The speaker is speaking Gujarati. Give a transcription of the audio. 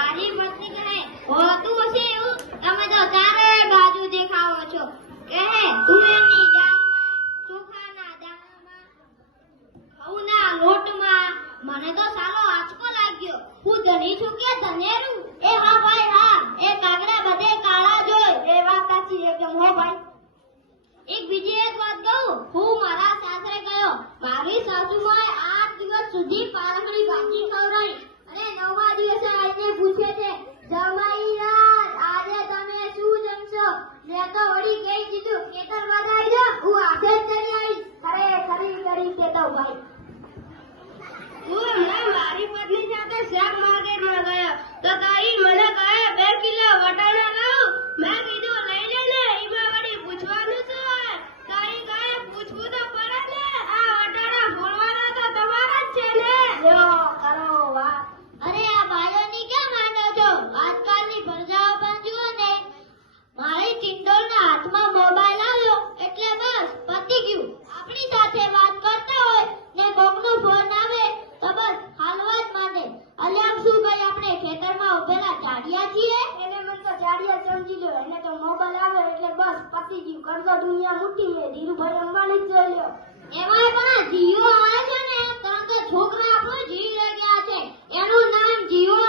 મારી પત્ની કહે હોતું હશે એવું તમે તો ચારે બાજુ દેખાવો છો કહે તુવેરની દાળમાં ચોખાના દાણામાં ઘઉંના લોટમાં મને તો સાલો આંચકો લાગ્યો હું ધણી છું કે ધનેરું એ હા ભાઈ હા એ કાગડા બધે કાળા જોય એ વાત સાચી એકદમ હો ભાઈ એક બીજી એક વાત કહું હું મારા સાસરે ગયો મારી સાસુમાએ 8 દિવસ સુધી પાલકડી ભાજી ખવડાવી અને 9મા દિવસે આવીને પૂછે છે જમાઈ રાત આજે તમે શું જમશો મેં તો વળી કહી દીધું કેતર વધારી દો હું આજે જ ચડી આવીશ અરે ખરી કરી કેતો ભાઈ હું હમણાં મારી પત્ની સાથે શાક માર્કેટમાં ગયો તો તાઈ મને કહે 2 કિલો વટાણા લાવ મેં કીધું લઈ લે ને એમાં વળી પૂછવાનું શું હોય તાઈ કહે પૂછવું તો પડે ને આ વટાણા ફોડવાના તો તમારા જ છે ને લ્યો કરો વાત અરે આ ભાઈઓની ક્યાં માંડો છો આજકાલની પ્રજાઓ પણ જુઓ ને મારી ચિંડોળના હાથમાં મોબાઈલ આવ્યો એટલે બસ પતી ગયું આપણી સાથે વાત કરતા હોય ને કોકનો ફોન આવે તો બસ હાલવા જ માંડે અલ્યામ શું ભાઈ આપણે ખેતરમાં ઉભેલા જાડિયા છીએ એને મન તો જાડિયા સમજી લો એને તો મોબાઈલ આવે એટલે બસ પતી ગયું કરજો દુનિયા મુઠ્ઠી મે ધીરુભાઈ અંબાણી જ જોઈ લ્યો એમાંય પણ જીવો આવે છે ને તરત છોકરા આપણો જીવ લઈ ગયા છે એનું નામ જીવો